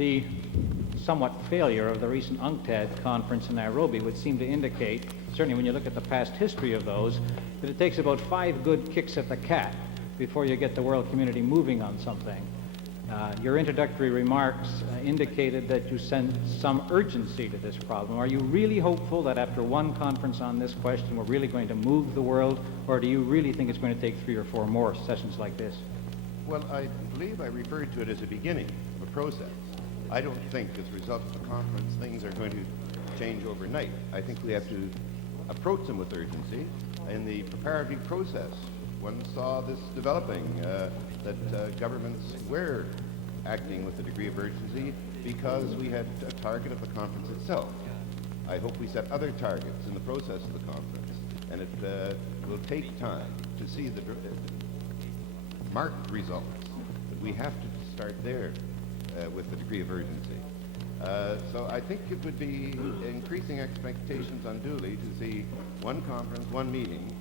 The somewhat failure of the recent UNCTAD conference in Nairobi would seem to indicate, certainly when you look at the past history of those, that it takes about 5 good kicks at the cat before you get the world community moving on something. Your introductory remarks indicated that you sent some urgency to this problem. Are you really hopeful that after one conference on this question we're really going to move the world, or do you really think it's going to take 3 or 4 more sessions like this? Well, I believe I referred to it as a beginning of a process. I don't think as a result of the conference things are going to change overnight. I think we have to approach them with urgency in the preparatory process. One saw this developing, that governments were acting with a degree of urgency because we had a target of the conference itself. I hope we set other targets in the process of the conference, and it will take time to see the marked results. But we have to start there with a degree of urgency. So I think it would be increasing expectations unduly to see one conference, one meeting,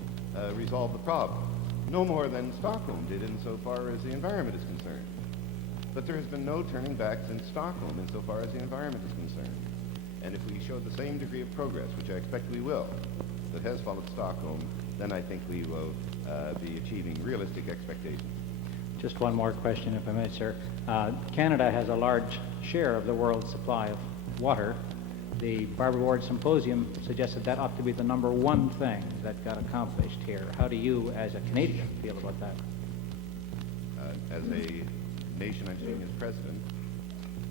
resolve the problem. No more than Stockholm did insofar as the environment is concerned. But there has been no turning back since Stockholm insofar as the environment is concerned. And if we show the same degree of progress, which I expect we will, that has followed Stockholm, then I think we will be achieving realistic expectations. Just one more question, if I may, sir. Canada has a large share of the world's supply of water. The Barbara Ward Symposium suggested that ought to be the #1 thing that got accomplished here. How do you, as a Canadian, feel about that? As a nation, I'm speaking as president,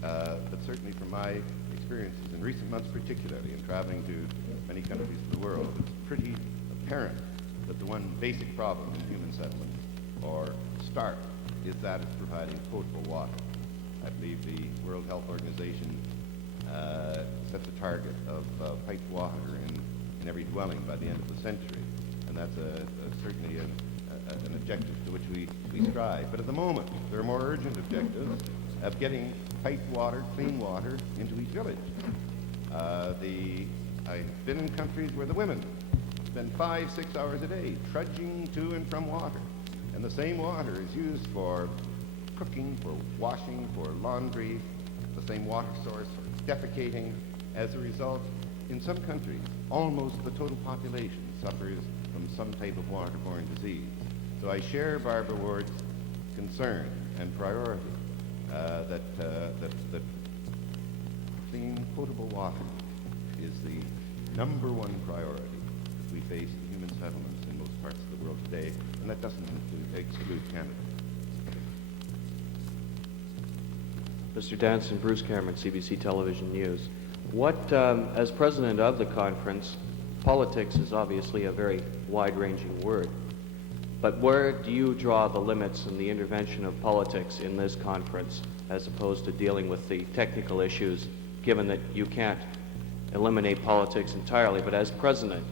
but certainly from my experiences in recent months particularly, in traveling to many countries of the world, it's pretty apparent that the one basic problem in human settlement, or start, is that of providing potable water. I believe the World Health Organization sets a target of piped water in every dwelling by the end of the century, and that's certainly an objective to which we strive. But at the moment, there are more urgent objectives of getting piped water, clean water, into each village. I've been in countries where the women spend 5-6 hours a day trudging to and from water, and the same water is used for cooking, for washing, for laundry, the same water source for defecating. As a result, in some countries, almost the total population suffers from some type of waterborne disease. So I share Barbara Ward's concern and priority that clean, potable water is the #1 priority that we face in human settlements in most parts of the world today, and that doesn't exclude Canada. Mr. Danson, Bruce Cameron, CBC Television News. What, as president of the conference, politics is obviously a very wide-ranging word, but where do you draw the limits in the intervention of politics in this conference as opposed to dealing with the technical issues, given that you can't eliminate politics entirely, but as president,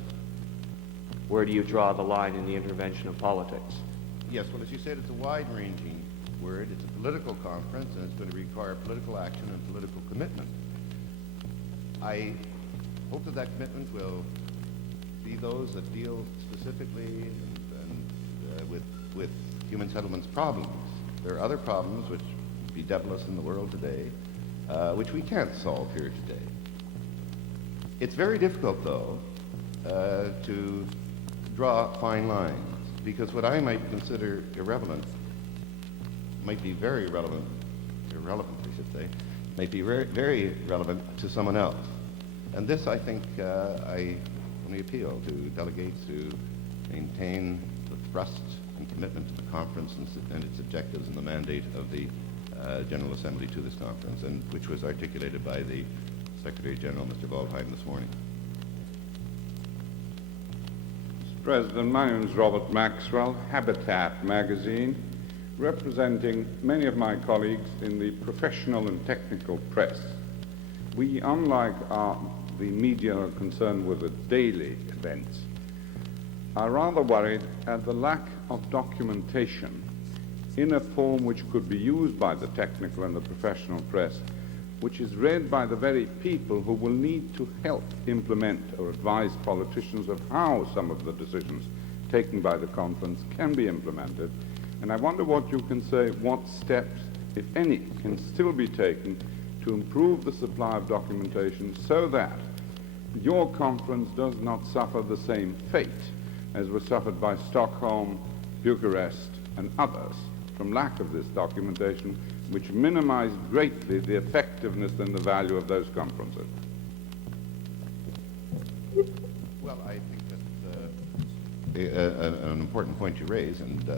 where do you draw the line in the intervention of politics? Yes, well, as you said, it's a wide-ranging word. It's a political conference, and it's going to require political action and political commitment. I hope that that commitment will be those that deal specifically with human settlements problems. There are other problems which bedevil us in the world today, which we can't solve here today. It's very difficult, though, to draw fine lines, because what I might consider irrelevant might be very irrelevant, I should say, might be very, very relevant to someone else. And this, I think, I only appeal to delegates to maintain the thrust and commitment to the conference and its objectives and the mandate of the General Assembly to this conference, and which was articulated by the Secretary General, Mr. Waldheim, this morning. Mr. President, my name is Robert Maxwell, Habitat magazine, representing many of my colleagues in the professional and technical press. We, unlike the media concerned with the daily events, are rather worried at the lack of documentation in a form which could be used by the technical and the professional press, which is read by the very people who will need to help implement or advise politicians of how some of the decisions taken by the conference can be implemented. And I wonder what you can say, what steps, if any, can still be taken to improve the supply of documentation so that your conference does not suffer the same fate as was suffered by Stockholm, Bucharest, and others from lack of this documentation, which minimized greatly the effectiveness and the value of those conferences. Well, I think that's an important point you raise, and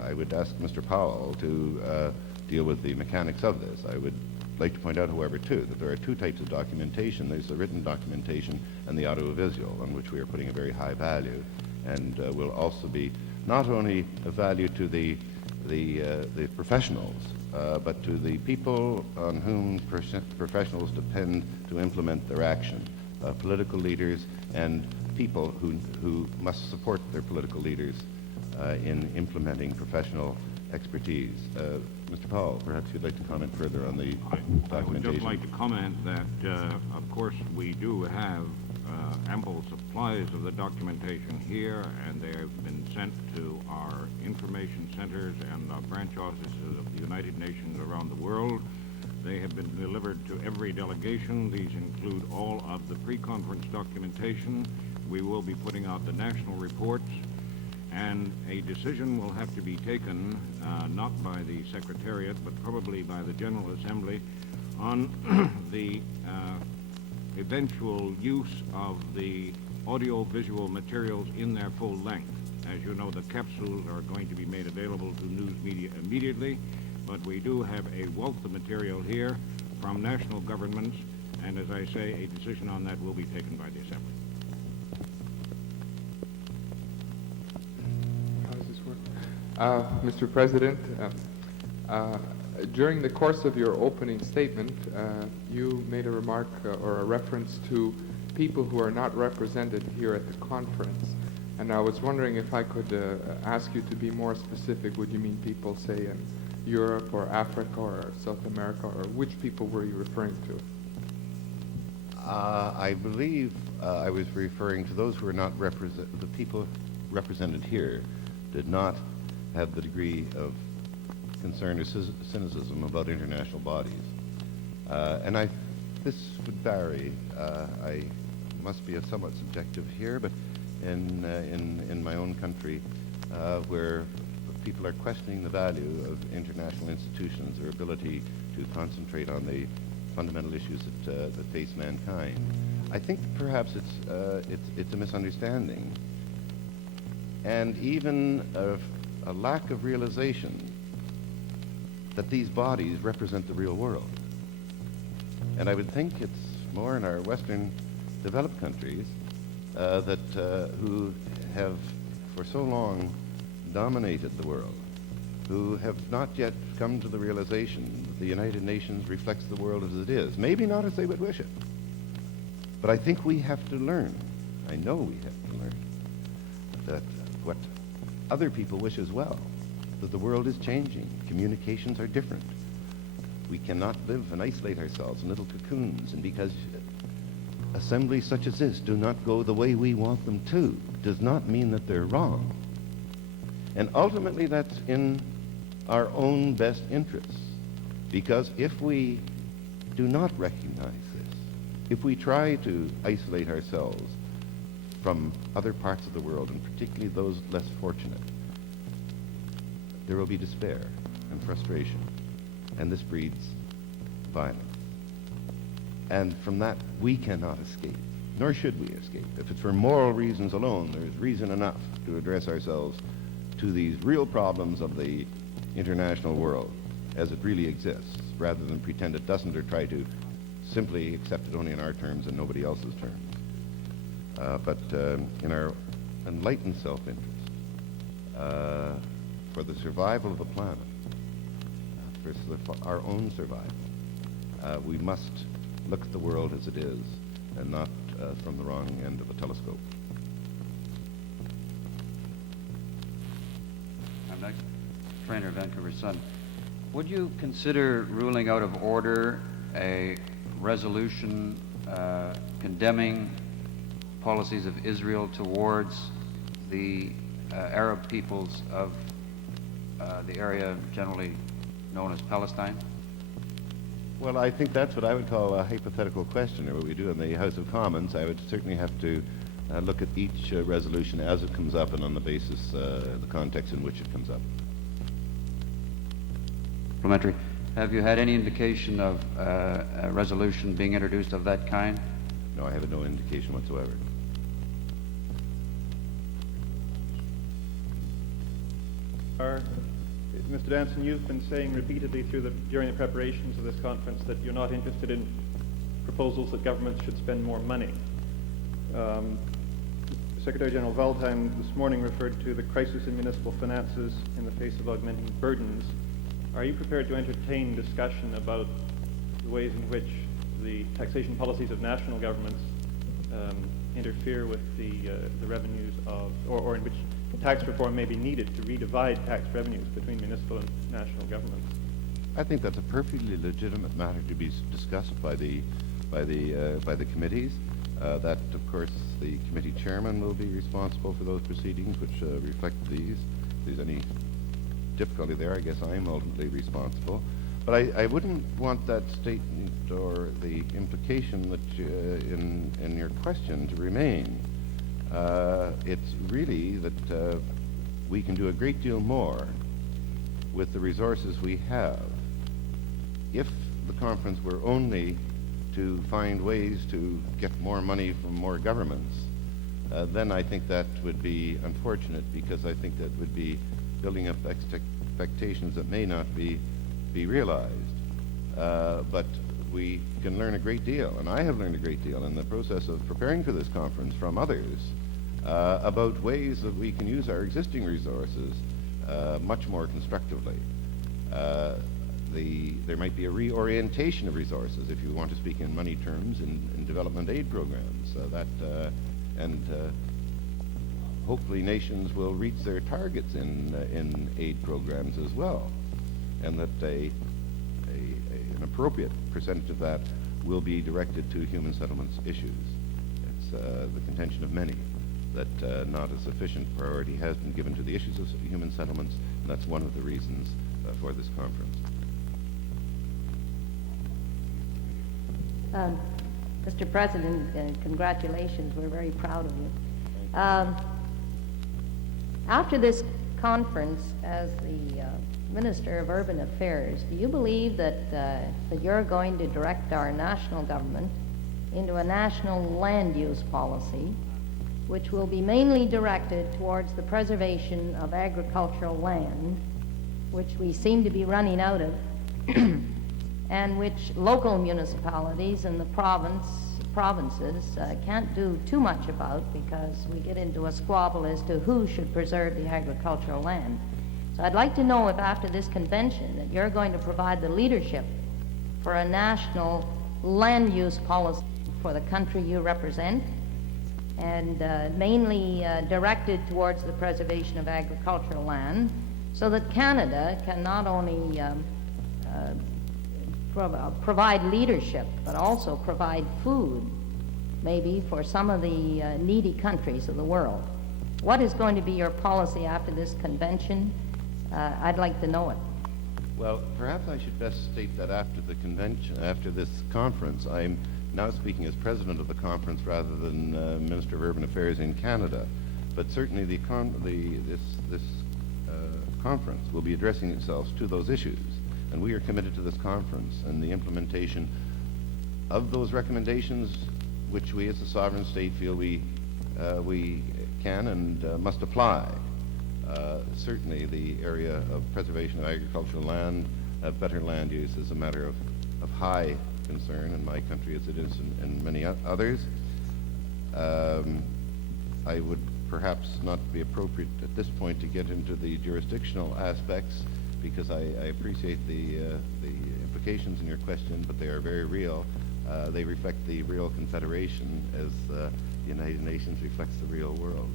I would ask Mr. Powell to deal with the mechanics of this. I would like to point out, however, too, that there are two types of documentation. There's the written documentation and the audiovisual, on which we are putting a very high value, and will also be not only a value to the professionals, but to the people on whom professionals depend to implement their action, political leaders and people who must support their political leaders in implementing professional expertise. Mr. Powell, perhaps you'd like to comment further on the documentation. I would just like to comment that, of course, we do have ample supplies of the documentation here, and they have been sent to our information centers and our branch offices of the United Nations around the world. They have been delivered to every delegation. These include all of the pre-conference documentation. We will be putting out the national reports, and a decision will have to be taken, not by the Secretariat, but probably by the General Assembly, on the eventual use of the audio-visual materials in their full length. As you know, the capsules are going to be made available to news media immediately, but we do have a wealth of material here from national governments, and as I say, a decision on that will be taken by the Assembly. How does this work? Mr. President, during the course of your opening statement, you made a remark or a reference to people who are not represented here at the conference. And I was wondering if I could ask you to be more specific. Would you mean people, say, in Europe or Africa or South America, or which people were you referring to? I believe I was referring to those who are not the people represented here did not have the degree of concern or cynicism about international bodies. And this would vary. I must be somewhat subjective here, but in my own country, where people are questioning the value of international institutions, their ability to concentrate on the fundamental issues that face mankind, I think perhaps it's a misunderstanding, and even a lack of realization that these bodies represent the real world. And I would think it's more in our Western developed countries who have for so long dominated the world, who have not yet come to the realization that the United Nations reflects the world as it is. Maybe not as they would wish it, but I think we have to learn, I know we have to learn, that what other people wish as well, that the world is changing, communications are different. We cannot live and isolate ourselves in little cocoons, and because assemblies such as this do not go the way we want them to, does not mean that they're wrong. And ultimately that's in our own best interests, because if we do not recognize this, if we try to isolate ourselves from other parts of the world, and particularly those less fortunate, there will be despair and frustration, and this breeds violence. And from that, we cannot escape, nor should we escape. If it's for moral reasons alone, there's reason enough to address ourselves to these real problems of the international world as it really exists, rather than pretend it doesn't or try to simply accept it only in our terms and nobody else's terms. But in our enlightened self-interest, for the survival of the planet, for our own survival, we must look at the world as it is and not from the wrong end of a telescope. I'm Mike Trainer, Vancouver Sun. Would you consider ruling out of order a resolution condemning policies of Israel towards the Arab peoples of the area generally known as Palestine? Well, I think that's what I would call a hypothetical question, or what we do in the House of Commons. I would certainly have to look at each resolution as it comes up and on the basis, the context in which it comes up. Supplementary. Have you had any indication of a resolution being introduced of that kind? No, I have no indication whatsoever. Mr. Danson, you've been saying repeatedly during the preparations of this conference that you're not interested in proposals that governments should spend more money. Secretary General Waldheim this morning referred to the crisis in municipal finances in the face of augmenting burdens. Are you prepared to entertain discussion about the ways in which the taxation policies of national governments interfere with the revenues of, or in which tax reform may be needed to redivide tax revenues between municipal and national governments? I think that's a perfectly legitimate matter to be discussed by the committees. That, of course, the committee chairman will be responsible for those proceedings which reflect these. If there's any difficulty there, I guess I'm ultimately responsible. But I wouldn't want that statement or the implication that in your question to remain. It's really that we can do a great deal more with the resources we have. If the conference were only to find ways to get more money from more governments, then I think that would be unfortunate, because I think that would be building up expectations that may not be realized. But we can learn a great deal, and I have learned a great deal in the process of preparing for this conference from others about ways that we can use our existing resources much more constructively. There might be a reorientation of resources, if you want to speak in money terms, in development aid programs. Hopefully nations will reach their targets in aid programs as well, and that an appropriate percentage of that will be directed to human settlements issues. It's the contention of many that not a sufficient priority has been given to the issues of human settlements, and that's one of the reasons for this conference. Mr. President, congratulations. We're very proud of you. After this conference, as the Minister of Urban Affairs, do you believe that you're going to direct our national government into a national land use policy, which will be mainly directed towards the preservation of agricultural land, which we seem to be running out of, and which local municipalities and the provinces can't do too much about, because we get into a squabble as to who should preserve the agricultural land? So I'd like to know if after this convention that you're going to provide the leadership for a national land use policy for the country you represent, and mainly directed towards the preservation of agricultural land, so that Canada can not only provide leadership, but also provide food, maybe for some of the needy countries of the world. What is going to be your policy after this convention? I'd like to know it. Well, perhaps I should best state that after the convention, after this conference, I'm now speaking as president of the conference rather than Minister of Urban Affairs in Canada. But certainly this conference will be addressing itself to those issues. And we are committed to this conference and the implementation of those recommendations which we as a sovereign state feel we can and must apply. Certainly the area of preservation of agricultural land, better land use, is a matter of high concern in my country, as it is in many others. I would perhaps not be appropriate at this point to get into the jurisdictional aspects, because I appreciate the implications in your question, but they are very real. They reflect the real confederation, as the United Nations reflects the real world.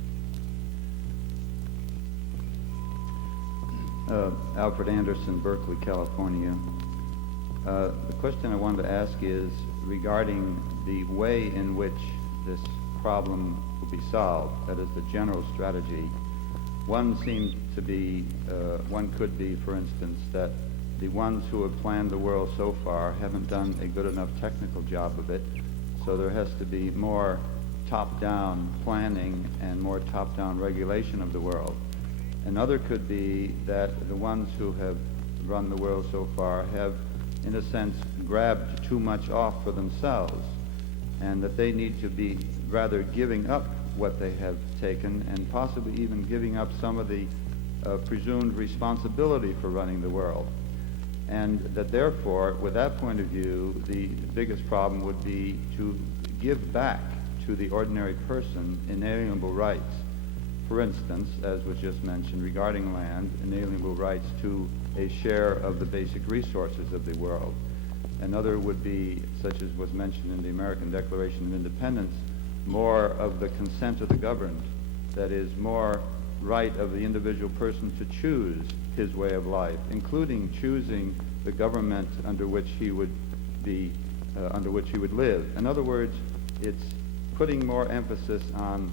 Alfred Anderson, Berkeley, California. The question I wanted to ask is regarding the way in which this problem will be solved, that is the general strategy. One seems to be, one could be, for instance, that the ones who have planned the world so far haven't done a good enough technical job of it, so there has to be more top-down planning and more top-down regulation of the world. Another could be that the ones who have run the world so far have, in a sense, grabbed too much off for themselves, and that they need to be rather giving up what they have taken and possibly even giving up some of the presumed responsibility for running the world. And that therefore, with that point of view, the biggest problem would be to give back to the ordinary person inalienable rights. For instance, as was just mentioned regarding land, inalienable rights to a share of the basic resources of the world. Another would be, such as was mentioned in the American Declaration of Independence, more of the consent of the governed, that is, more right of the individual person to choose his way of life, including choosing the government under which he would be, under which he would live. In other words, it's putting more emphasis on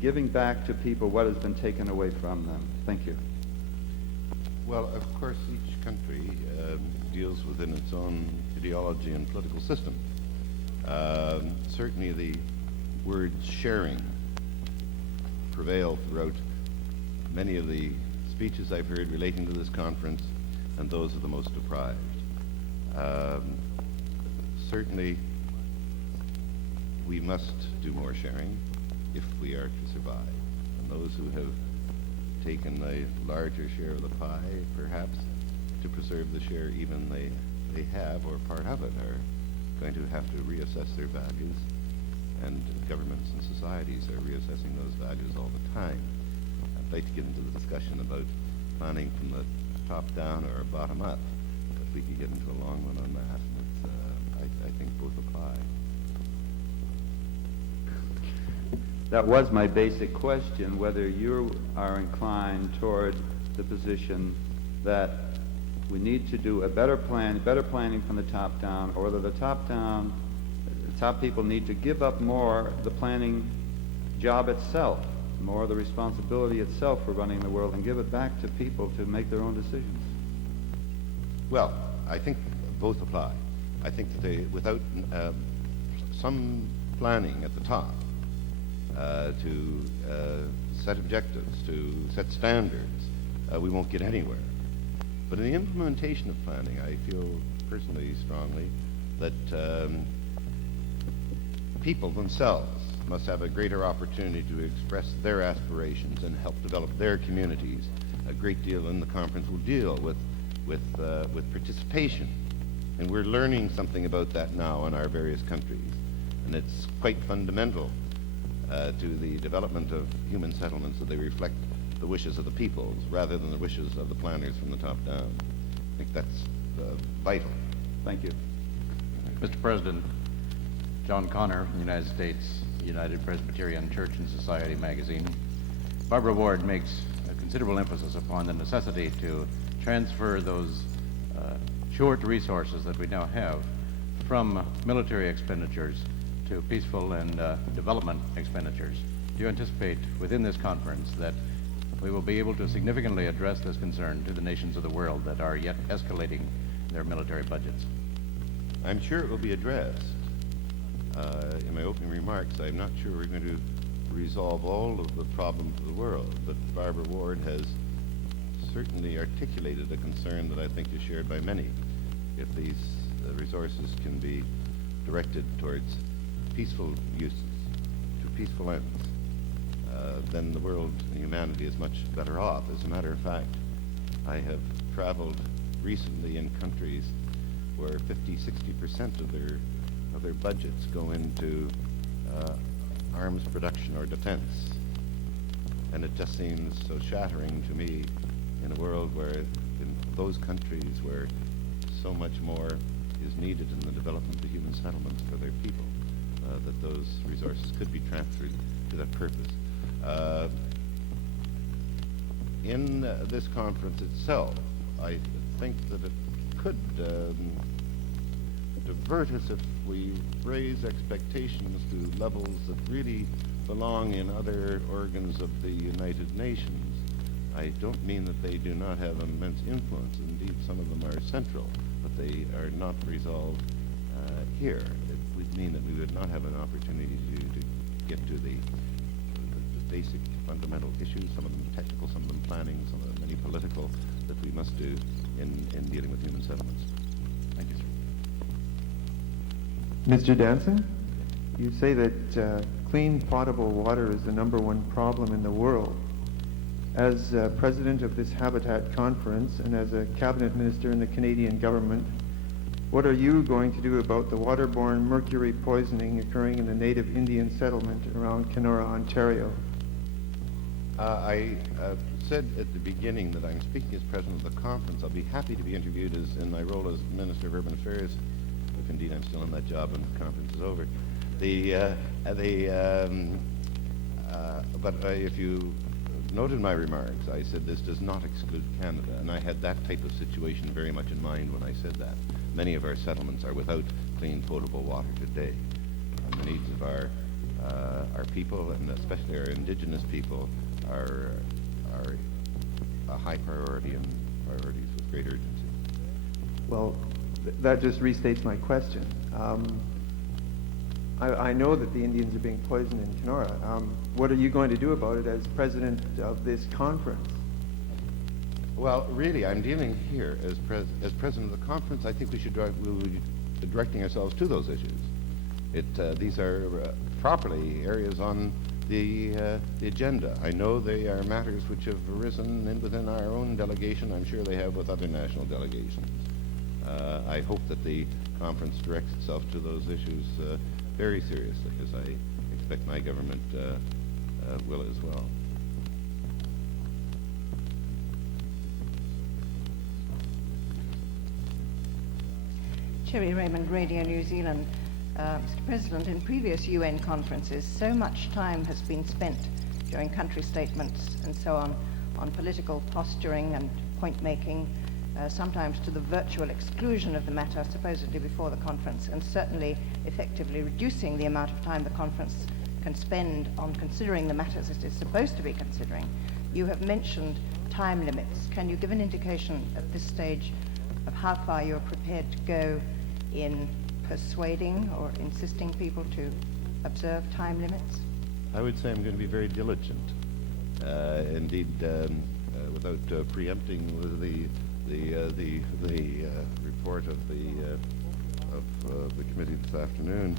giving back to people what has been taken away from them. Thank you. Well, of course, each country deals within its own ideology and political system. Certainly the word sharing prevail throughout many of the speeches I've heard relating to this conference, and those of the most deprived. Certainly we must do more sharing if we are to survive. And those who have taken a larger share of the pie, perhaps, to preserve the share even they have, or part of it, are going to have to reassess their values, and governments and societies are reassessing those values all the time. I'd like to get into the discussion about planning from the top down or bottom up, but we could get into a long one on that. I think both apply. That was my basic question, whether you are inclined toward the position that we need to do a better planning from the top down, or whether the top people need to give up more the planning job itself, more of the responsibility itself for running the world, and give it back to people to make their own decisions. Well, I think both apply. I think that without some planning at the top to set objectives, to set standards, we won't get anywhere. But in the implementation of planning, I feel personally strongly that people themselves must have a greater opportunity to express their aspirations and help develop their communities. A great deal in the conference will deal with participation, and we're learning something about that now in our various countries, and it's quite fundamental to the development of human settlements that they reflect the wishes of the peoples rather than the wishes of the planners from the top down. I think that's vital. Thank you. Mr. President, John Connor from the United States United Presbyterian Church and Society magazine. Barbara Ward makes a considerable emphasis upon the necessity to transfer those short resources that we now have from military expenditures to peaceful and development expenditures. Do you anticipate within this conference that we will be able to significantly address this concern to the nations of the world that are yet escalating their military budgets? I'm sure it will be addressed. In my opening remarks, I'm not sure we're going to resolve all of the problems of the world, but Barbara Ward has certainly articulated a concern that I think is shared by many. If these resources can be directed towards peaceful uses, to peaceful ends, then the world and humanity is much better off. As a matter of fact, I have traveled recently in countries where 50-60% of their budgets go into arms production or defense. And it just seems so shattering to me in a world where, in those countries where so much more is needed in the development of human settlements for their people, that those resources could be transferred to that purpose. In this conference itself, I think that it could divert us if we raise expectations to levels that really belong in other organs of the United Nations. I don't mean that they do not have immense influence. Indeed, some of them are central, but they are not resolved here. It would mean that we would not have an opportunity to get to the basic fundamental issues, some of them technical, some of them planning, some of them many political, that we must do in dealing with human settlements. Thank you, sir. Mr. Danson, you say that clean potable water is the #1 problem in the world. As president of this Habitat Conference and as a cabinet minister in the Canadian government, what are you going to do about the waterborne mercury poisoning occurring in the native Indian settlement around Kenora, Ontario? I said at the beginning that I'm speaking as president of the conference. I'll be happy to be interviewed in my role as Minister of Urban Affairs, if indeed I'm still in that job when the conference is over. But if you noted my remarks, I said this does not exclude Canada, and I had that type of situation very much in mind when I said that. Many of our settlements are without clean potable water today, and the needs of our people, and especially our Indigenous people, are a high priority and priorities with great urgency. Well, that just restates my question. I know that the Indians are being poisoned in Kenora. What are you going to do about it as president of this conference? Well, really, I'm dealing here as president of the conference. I think we'll be directing ourselves to those issues. These are properly areas on the agenda. I know they are matters which have arisen within our own delegation. I'm sure they have with other national delegations. I hope that the conference directs itself to those issues very seriously, as I expect my government will as well. Cherry Raymond, Radio New Zealand. Mr. President, in previous UN conferences, so much time has been spent during country statements and so on political posturing and point-making, sometimes to the virtual exclusion of the matter supposedly before the conference, and certainly effectively reducing the amount of time the conference can spend on considering the matters it is supposed to be considering. You have mentioned time limits. Can you give an indication at this stage of how far you're prepared to go in persuading or insisting people to observe time limits? I would say I'm going to be very diligent. Indeed, without preempting the report of the committee this afternoon,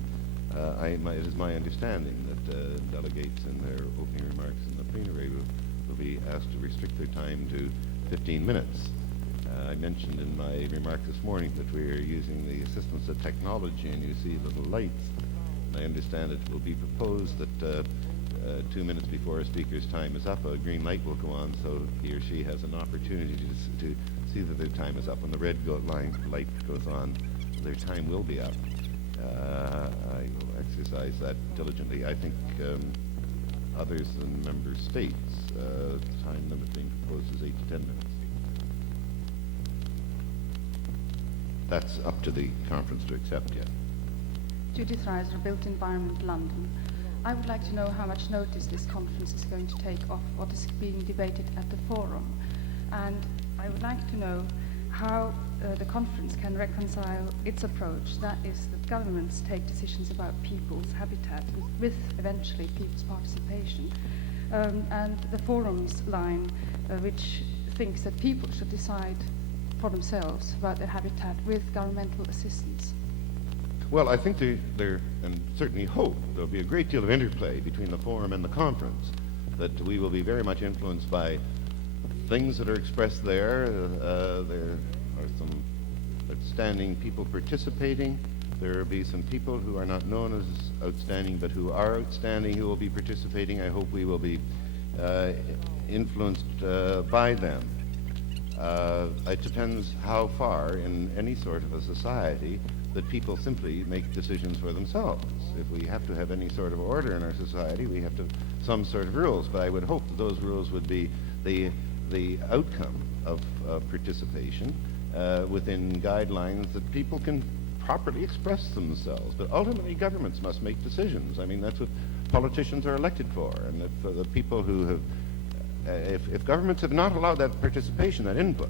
it is my understanding that delegates in their opening remarks in the plenary will be asked to restrict their time to 15 minutes. I mentioned in my remark this morning that we are using the assistance of technology, and you see little lights. And I understand it will be proposed that 2 minutes before a speaker's time is up, a green light will go on, so he or she has an opportunity to see that their time is up. When the red light goes on, their time will be up. I will exercise that diligently. I think others than member states, the time limit being proposed is 8 to 10 minutes. That's up to the conference to accept yet. Judith Reiser, Built Environment, London. I would like to know how much notice this conference is going to take of what is being debated at the forum. And I would like to know how the conference can reconcile its approach, that is that governments take decisions about people's habitat with eventually people's participation, and the forum's line, which thinks that people should decide for themselves about their habitat with governmental assistance. Well, I think there, and certainly hope, there'll be a great deal of interplay between the forum and the conference, that we will be very much influenced by things that are expressed there. There are some outstanding people participating. There will be some people who are not known as outstanding, but who are outstanding, who will be participating. I hope we will be influenced by them. It depends how far in any sort of a society that people simply make decisions for themselves. If we have to have any sort of order in our society, we have to have some sort of rules, but I would hope that those rules would be the outcome of participation within guidelines that people can properly express themselves. But ultimately, governments must make decisions. I mean, that's what politicians are elected for, and if the people who if governments have not allowed that participation, that input,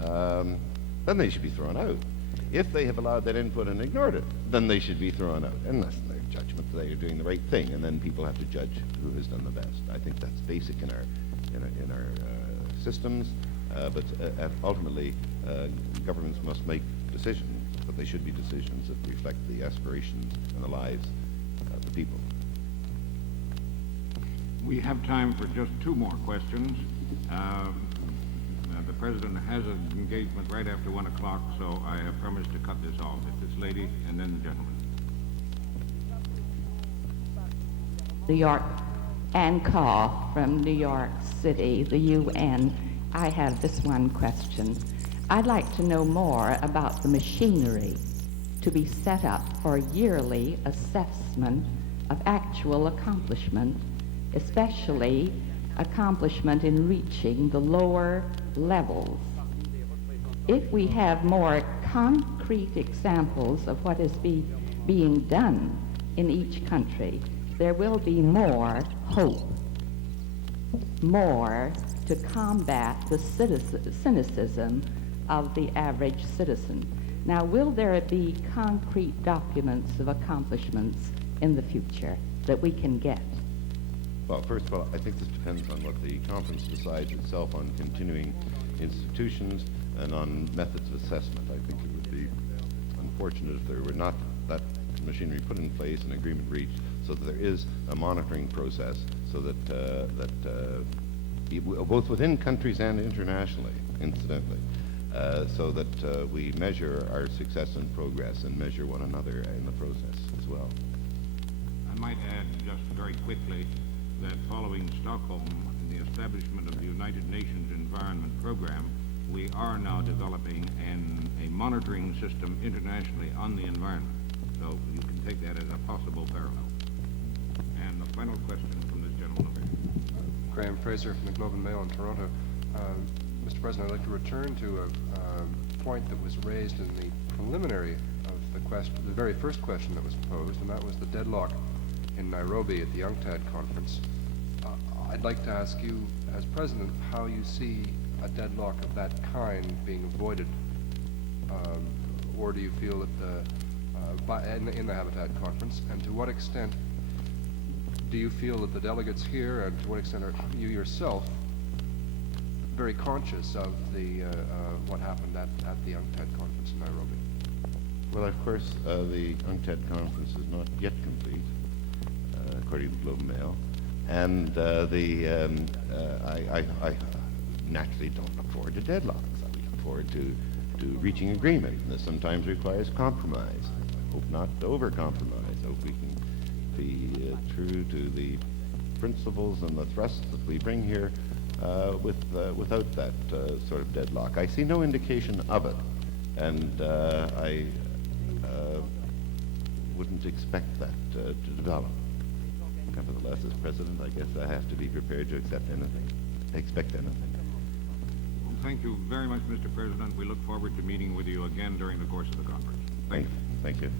then they should be thrown out. If they have allowed that input and ignored it, then they should be thrown out, unless in their judgment they are doing the right thing, and then people have to judge who has done the best. I think that's basic in our systems, but ultimately governments must make decisions, but they should be decisions that reflect the aspirations and the lives of the people. We have time for just two more questions. The President has an engagement right after 1 o'clock, so I have promised to cut this off. It's this lady and then the gentleman. New York, Ann Carr from New York City, the UN. I have this one question. I'd like to know more about the machinery to be set up for yearly assessment of actual accomplishment, especially accomplishment in reaching the lower levels. If we have more concrete examples of what is being done in each country, there will be more hope, more to combat the cynicism of the average citizen. Now, will there be concrete documents of accomplishments in the future that we can get? Well, first of all, I think this depends on what the conference decides itself on continuing institutions and on methods of assessment. I think it would be unfortunate if there were not that machinery put in place and agreement reached, so that there is a monitoring process, so that both within countries and internationally, incidentally, so that we measure our success and progress and measure one another in the process as well. I might add just very quickly that following Stockholm and the establishment of the United Nations Environment Program, we are now developing a monitoring system internationally on the environment. So you can take that as a possible parallel. And the final question from this gentleman over here. Graham Fraser from the Globe and Mail in Toronto. Mr. President, I'd like to return to a point that was raised in the preliminary of the very first question that was posed, and that was the deadlock in Nairobi at the UNCTAD conference. I'd like to ask you, as President, how you see a deadlock of that kind being avoided, or do you feel that in the Habitat conference, and to what extent do you feel that the delegates here, and to what extent are you yourself very conscious of what happened at the UNCTAD conference in Nairobi? Well, of course, the UNCTAD conference is not yet complete, according to the Globe and Mail, and I naturally don't look forward to deadlocks. I look forward to reaching agreement, and this sometimes requires compromise. I hope not to over-compromise. I hope we can be true to the principles and the thrusts that we bring here without that sort of deadlock. I see no indication of it, and I wouldn't expect that to develop. Nevertheless, as President, I guess I have to be prepared to expect anything. Well, thank you very much, Mr. President. We look forward to meeting with you again during the course of the conference. Thank you. Thank you.